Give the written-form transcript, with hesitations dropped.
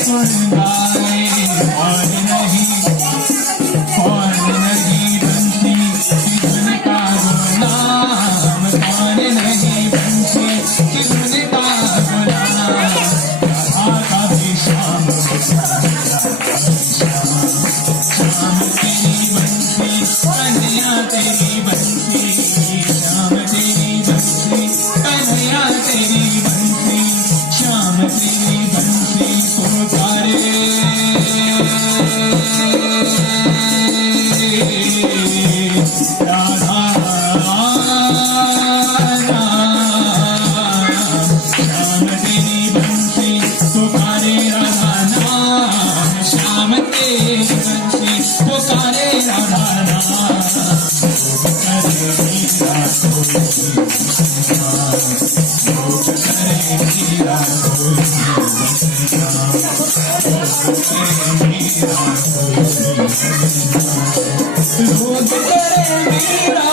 सुन गाए और नहीं बंसी किस्म का गुलाम, कौन नहीं बंसी किस्म का गुलाम। राधा कभी शाम तेरी बंसी, कन्हैया तेरी बंसी, श्याम तेरी बंसी, कन्हैया तेरी बंसी, श्याम तेरी बंसी पुकारे। राधा श्याम तेरी बंसी पुकारे, राधा नाम श्याम तेरी बंसी पुकारे, राधा नाम। रोज करे मीरा